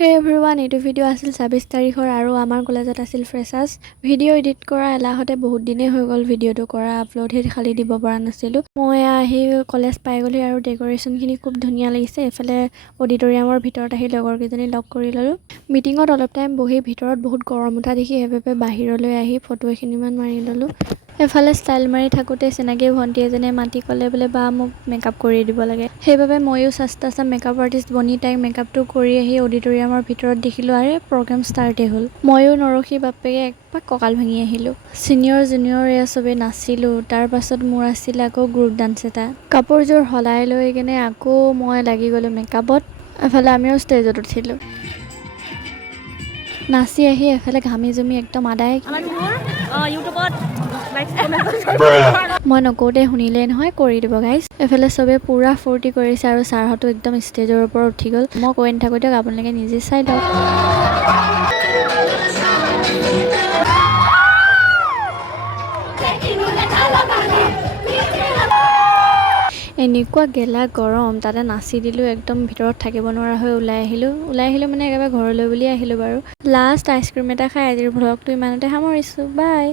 Hey everyone, এইটো video' আছিল ২৬ তাৰিখৰ আৰু আমাৰ কলেজত আছিল ফ্ৰেছাৰ্ছ। ভিডিঅ' এডিট কৰা এলাহতে বহুত দিনেই হৈ গ'ল ভিডিঅ'টো কৰা আপলোডহে খালি দিব পৰা নাছিলোঁ। মই আহি কলেজ পাই গ'লো আৰু ডেক'ৰেশ্যনখিনি খুব ধুনীয়া লাগিছে। এফালে অডিটৰিয়ামৰ ভিতৰত আহি লগৰকেইজনী লগ কৰি ল'লোঁ। মিটিঙত অলপ টাইম বহি ভিতৰত বহুত গৰম উঠা দেখি সেইবাবে বাহিৰলৈ আহি ফটো এখিনিমান মাৰি ল'লোঁ। এফালে ষ্টাইল মাৰি থাকোঁতে চিনাকি ভণ্টি এজনীয়ে মাতি ক'লে বোলে বা মোক মেকআপ কৰি দিব লাগে। সেইবাবে ময়ো চাস্তা মেকআপ আৰ্টিষ্ট বনি তাইক মেকআপটো কৰি আহি অডিটৰিয়ামৰ ভিতৰত দেখিলোঁ আৰু প্ৰগ্ৰেম ষ্টাৰ্টেই হ'ল। ময়ো নৰখি বাপেকে একপাক কঁকাল ভাঙি আহিলোঁ। ছিনিয়ৰ জুনিয়ৰ এয়া চবেই নাচিলোঁ। তাৰ পাছত মোৰ আছিল আকৌ গ্ৰুপ ডান্স এটা। কাপোৰযোৰ সলাই লৈ কিনে আকৌ মই লাগি গ'লোঁ মেকআপত। এফালে আমিও ষ্টেজত উঠিলোঁ। নাচি আহি এফালে ঘামি জুমি একদম আদায়। মই নকওঁতে শুনিলেই নহয় কৰি দিব গাইজ। এফালে চবে পুৰা ফূৰ্তি কৰিছে আৰু ছাৰহঁতো একদম ষ্টেজৰ ওপৰত উঠি গ'ল। মই কৈ নাথাকোঁ দিয়ক, আপোনালোকে নিজে চাই লওক। এনেকুৱা গেলা গৰম, তাতে নাচি দিলোঁ, একদম ভিতৰত থাকিব নোৱাৰা হৈ ওলাই আহিলোঁ মানে একেবাৰে ঘৰলৈ বুলিয়ে আহিলোঁ বাৰু। লাষ্ট আইচক্ৰীম এটা খাই আজিৰ ভ্লগটো ইমানতে সামৰিছোঁ। বাই।